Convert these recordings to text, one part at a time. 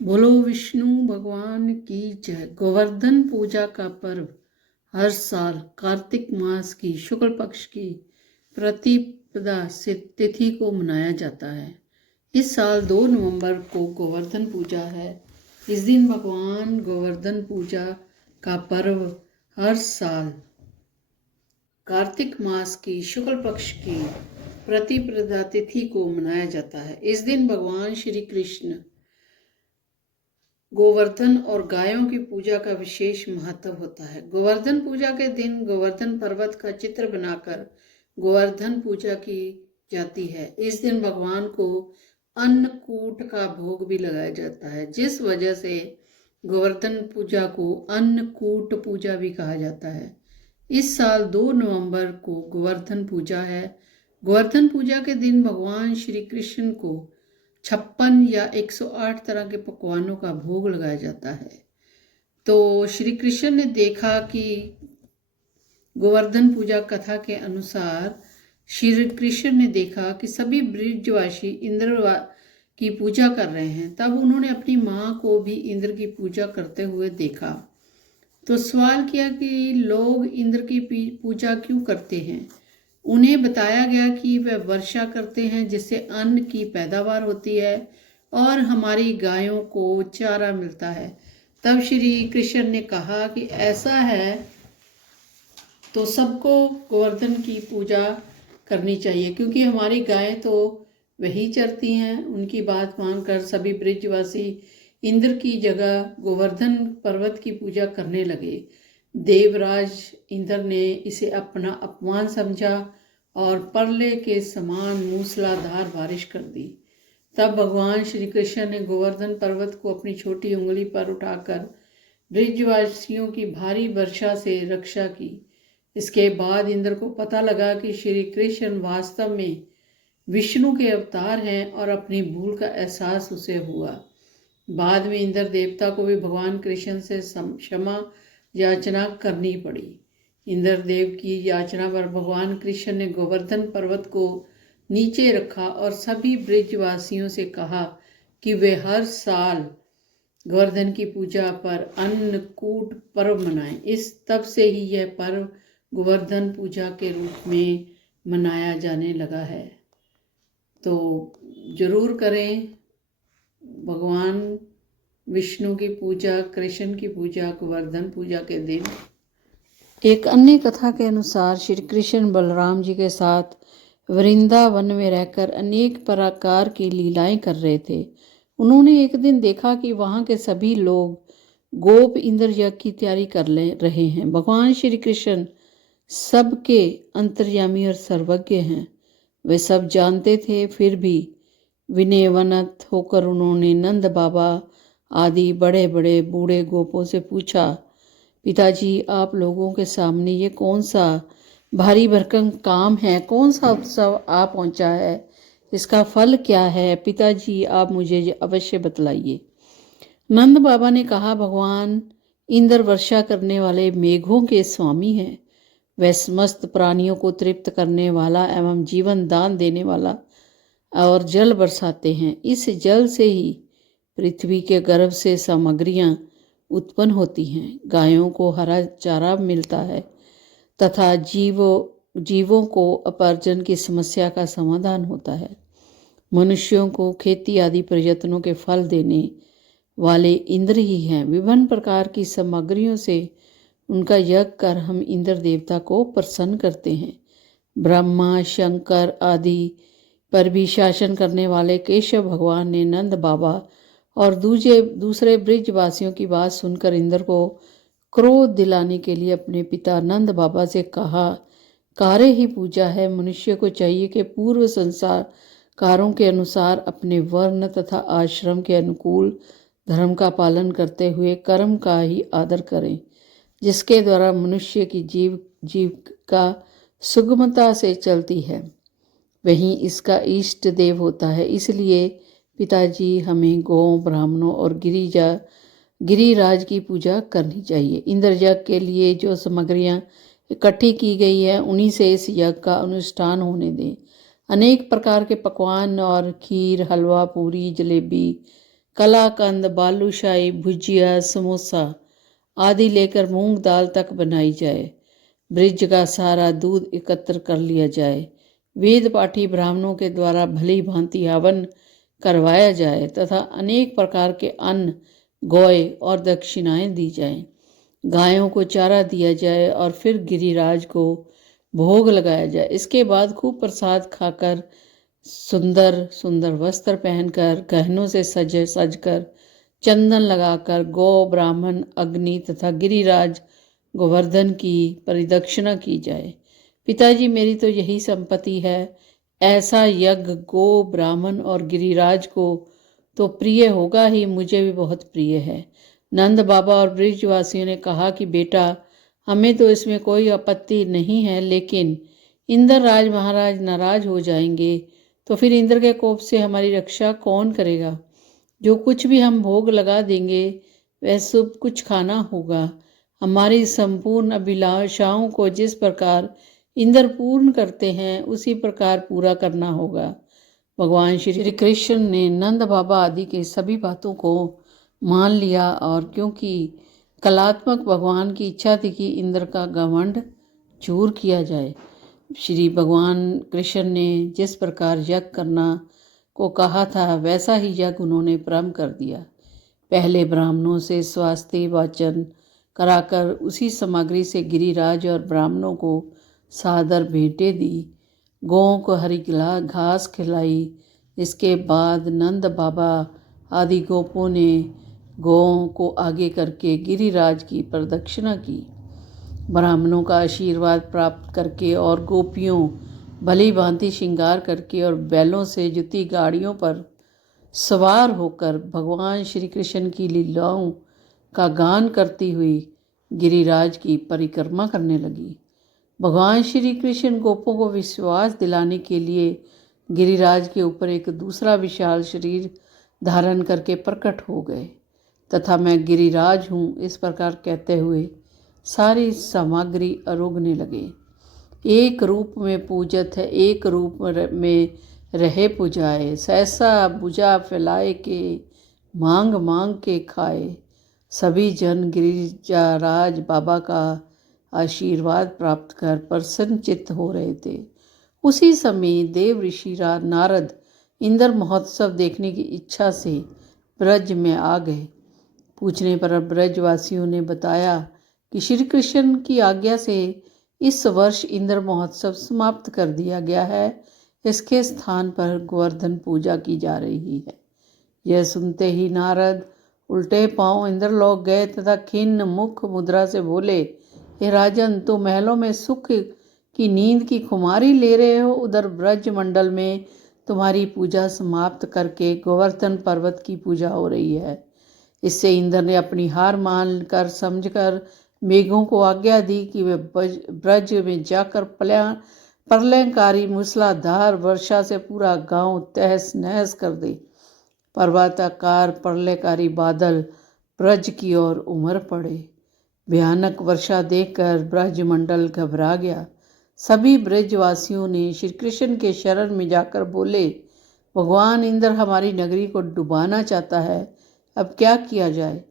बोलो विष्णु भगवान की जय। गोवर्धन पूजा का पर्व हर साल कार्तिक मास की शुक्ल पक्ष की प्रतिपदा से तिथि को मनाया जाता है। इस साल 2 नवंबर को गोवर्धन पूजा है। इस दिन भगवान गोवर्धन पूजा का पर्व हर साल कार्तिक मास की शुक्ल पक्ष की प्रतिपदा तिथि को मनाया जाता है। इस दिन भगवान श्री कृष्ण गोवर्धन और गायों की पूजा का विशेष महत्व होता है। गोवर्धन पूजा के दिन गोवर्धन पर्वत का चित्र बनाकर गोवर्धन पूजा की जाती है। इस दिन भगवान को अन्नकूट का भोग भी लगाया जाता है, जिस वजह से गोवर्धन पूजा को अन्नकूट पूजा भी कहा जाता है। इस साल 2 नवंबर को गोवर्धन पूजा है। गोवर्धन पूजा के दिन भगवान श्री कृष्ण को 56 या 108 तरह के पकवानों का भोग लगाया जाता है। तो श्री कृष्ण ने देखा कि गोवर्धन पूजा कथा के अनुसार श्री कृष्ण ने देखा कि सभी ब्रिजवासी इंद्र की पूजा कर रहे हैं। तब उन्होंने अपनी माँ को भी इंद्र की पूजा करते हुए देखा, तो सवाल किया कि लोग इंद्र की पूजा क्यों करते हैं। उन्हें बताया गया कि वे वर्षा करते हैं, जिससे अन्न की पैदावार होती है और हमारी गायों को चारा मिलता है। तब श्री कृष्ण ने कहा कि ऐसा है तो सबको गोवर्धन की पूजा करनी चाहिए, क्योंकि हमारी गायें तो वही चरती हैं। उनकी बात मानकर सभी ब्रिजवासी इंद्र की जगह गोवर्धन पर्वत की पूजा करने लगे। देवराज इंद्र ने इसे अपना अपमान समझा और प्रलय के समान मूसलाधार बारिश कर दी। तब भगवान श्री कृष्ण ने गोवर्धन पर्वत को अपनी छोटी उंगली पर उठाकर ब्रिजवासियों की भारी वर्षा से रक्षा की। इसके बाद इंद्र को पता लगा कि श्री कृष्ण वास्तव में विष्णु के अवतार हैं और अपनी भूल का एहसास उसे हुआ। बाद में इंद्र देवता को भी भगवान कृष्ण से क्षमा याचना करनी पड़ी। इंद्र देव की याचना पर भगवान कृष्ण ने गोवर्धन पर्वत को नीचे रखा और सभी ब्रिजवासियों से कहा कि वे हर साल गोवर्धन की पूजा पर अन्नकूट पर्व मनाएं। तब से ही यह पर्व गोवर्धन पूजा के रूप में मनाया जाने लगा है। तो जरूर करें भगवान विष्णु की पूजा, कृष्ण की पूजा गोवर्धन पूजा के दिन। एक अन्य कथा के अनुसार श्री कृष्ण बलराम जी के साथ वृंदावन में रहकर अनेक प्रकार की लीलाएं कर रहे थे। उन्होंने एक दिन देखा कि वहां के सभी लोग गोप इंद्र यज्ञ की तैयारी कर रहे हैं। भगवान श्री कृष्ण सबके अंतर्यामी और सर्वज्ञ हैं। वे सब जानते थे, फिर भी विनयवनत होकर उन्होंने नंद बाबा आदि बड़े बड़े बूढ़े गोपों से पूछा, पिताजी आप लोगों के सामने ये कौन सा भारी भरकम काम है, कौन सा उत्सव आ पहुंचा है, इसका फल क्या है, पिताजी आप मुझे अवश्य बतलाइए। नंद बाबा ने कहा, भगवान इंद्र वर्षा करने वाले मेघों के स्वामी हैं। वह समस्त प्राणियों को तृप्त करने वाला एवं जीवन दान देने वाला और जल बरसाते हैं। इस जल से ही पृथ्वी के गर्भ से सामग्रियां उत्पन्न होती हैं, गायों को हरा चारा मिलता है तथा जीवों को उपार्जन की समस्या का समाधान होता है। मनुष्यों को खेती आदि प्रयत्नों के फल देने वाले इंद्र ही हैं। विभिन्न प्रकार की सामग्रियों से उनका यज्ञ कर हम इंद्र देवता को प्रसन्न करते हैं। ब्रह्मा शंकर आदि पर भी शासन करने वाले केशव भगवान ने नंद बाबा और दूसरे ब्रिजवासियों की बात सुनकर इंद्र को क्रोध दिलाने के लिए अपने पिता नंद बाबा से कहा, कार्य ही पूजा है। मनुष्य को चाहिए कि पूर्व संस्कारों के अनुसार अपने वर्ण तथा आश्रम के अनुकूल धर्म का पालन करते हुए कर्म का ही आदर करें, जिसके द्वारा मनुष्य की जीविका सुगमता से चलती है। वहीं इसका इष्ट देव होता है। इसलिए पिताजी हमें गौ ब्राह्मणों और गिरिराज की पूजा करनी चाहिए। इंद्र यज्ञ के लिए जो सामग्रियां इकट्ठी की गई है, उन्हीं से इस यज्ञ का अनुष्ठान होने दें। अनेक प्रकार के पकवान और खीर, हलवा, पूरी, जलेबी, कलाकंद, बालूशाही, भुजिया, समोसा आदि लेकर मूंग दाल तक बनाई जाए। ब्रिज का सारा दूध एकत्र कर लिया जाए। वेद पाठी ब्राह्मणों के द्वारा भली भांति हवन करवाया जाए तथा अनेक प्रकार के अन्न, गौए और दक्षिणाएं दी जाएं। गायों को चारा दिया जाए और फिर गिरिराज को भोग लगाया जाए। इसके बाद खूब प्रसाद खाकर, सुंदर सुंदर वस्त्र पहनकर, गहनों से सजकर, चंदन लगाकर गौ, ब्राह्मण, अग्नि तथा गिरिराज गोवर्धन की परिदक्षिणा की जाए। पिताजी, मेरी तो यही संपत्ति है। ऐसा यज्ञ गो, ब्राह्मण और गिरिराज को तो प्रिय होगा ही, मुझे भी बहुत प्रिय है। नंद बाबा और ब्रिजवासियों ने कहा कि बेटा, हमें तो इसमें कोई आपत्ति नहीं है, लेकिन इंद्र राज महाराज नाराज हो जाएंगे तो फिर इंद्र के कोप से हमारी रक्षा कौन करेगा? जो कुछ भी हम भोग लगा देंगे वह सब कुछ खाना होगा। हमारी संपूर्ण अभिलाषाओं को जिस प्रकार इंद्र पूर्ण करते हैं उसी प्रकार पूरा करना होगा। भगवान श्री कृष्ण ने नंद बाबा आदि के सभी बातों को मान लिया और क्योंकि कलात्मक भगवान की इच्छा थी कि इंद्र का घमंड चूर किया जाए, श्री भगवान कृष्ण ने जिस प्रकार यज्ञ करना को कहा था वैसा ही यज्ञ उन्होंने प्रारंभ कर दिया। पहले ब्राह्मणों से स्वास्थ्य वाचन कराकर उसी सामग्री से गिरिराज और ब्राह्मणों को सादर भेंटें दी। गौओं को हरी घास खिलाई। इसके बाद नंद बाबा आदि गोपों ने गौओं को आगे करके गिरिराज की प्रदक्षिणा की। ब्राह्मणों का आशीर्वाद प्राप्त करके और गोपियों भली भांति श्रृंगार करके और बैलों से जुती गाड़ियों पर सवार होकर भगवान श्री कृष्ण की लीलाओं का गान करती हुई गिरिराज की परिक्रमा करने लगी। भगवान श्री कृष्ण गोपों को विश्वास दिलाने के लिए गिरिराज के ऊपर एक दूसरा विशाल शरीर धारण करके प्रकट हो गए तथा मैं गिरिराज हूँ इस प्रकार कहते हुए सारी सामग्री अरोगने लगे। एक रूप में पूजत है, एक रूप में रहे पुजाए, सहसा भुजा फैलाए के मांग मांग के खाए। सभी जन गिरिजाराज बाबा का आशीर्वाद प्राप्त कर प्रसन्न चित्त हो रहे थे। उसी समय देव ऋषि नारद इंद्र महोत्सव देखने की इच्छा से ब्रज में आ गए। पूछने पर ब्रजवासियों ने बताया कि श्री कृष्ण की आज्ञा से इस वर्ष इंद्र महोत्सव समाप्त कर दिया गया है। इसके स्थान पर गोवर्धन पूजा की जा रही है। यह सुनते ही नारद उल्टे पांव इंद्रलोक गए तथा खिन्न मुख मुद्रा से बोले, हे राजन, तुम महलों में सुख की नींद की खुमारी ले रहे हो, उधर ब्रज मंडल में तुम्हारी पूजा समाप्त करके गोवर्धन पर्वत की पूजा हो रही है। इससे इंद्र ने अपनी हार मान कर समझकर मेघों को आज्ञा दी कि वे ब्रज में जाकर प्रलयकारी मूसलाधार वर्षा से पूरा गांव तहस नहस कर दे। पर्वताकार प्रलयकारी बादल ब्रज की ओर उमड़ पड़े। भयानक वर्षा देखकर ब्रजमंडल घबरा गया। सभी ब्रजवासियों ने श्री कृष्ण के शरण में जाकर बोले, भगवान इंद्र हमारी नगरी को डुबाना चाहता है, अब क्या किया जाए?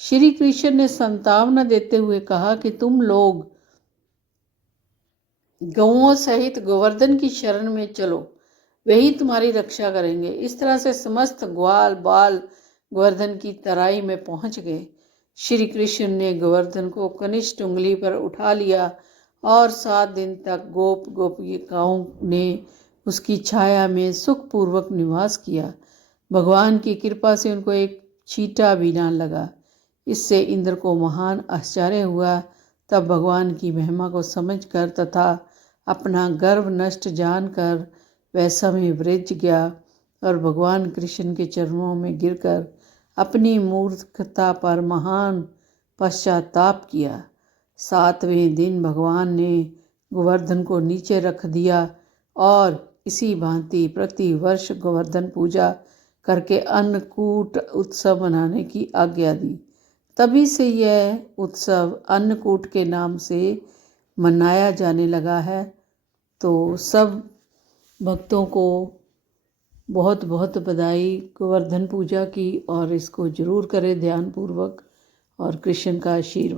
श्री कृष्ण ने संतावना देते हुए कहा कि तुम लोग गौओं सहित गोवर्धन की शरण में चलो, वही तुम्हारी रक्षा करेंगे। इस तरह से समस्त ग्वाल बाल गोवर्धन की तराई में पहुंच गए। श्री कृष्ण ने गोवर्धन को कनिष्ठ उंगली पर उठा लिया और 7 दिन तक गोप गोपिकाओं ने उसकी छाया में सुखपूर्वक निवास किया। भगवान की कृपा से उनको एक चींटा भी न लगा। इससे इंद्र को महान आश्चर्य हुआ। तब भगवान की महिमा को समझकर तथा अपना गर्व नष्ट जानकर वह समय ब्रज गया और भगवान कृष्ण के चरणों में गिरकर अपनी मूर्खता पर महान पश्चाताप किया। 7वें दिन भगवान ने गोवर्धन को नीचे रख दिया और इसी भांति प्रति वर्ष गोवर्धन पूजा करके अन्नकूट उत्सव मनाने की आज्ञा दी। तभी से यह उत्सव अन्नकूट के नाम से मनाया जाने लगा है। तो सब भक्तों को बहुत बहुत बधाई गोवर्धन पूजा की, और इसको जरूर करें ध्यान पूर्वक और कृष्ण का आशीर्वाद।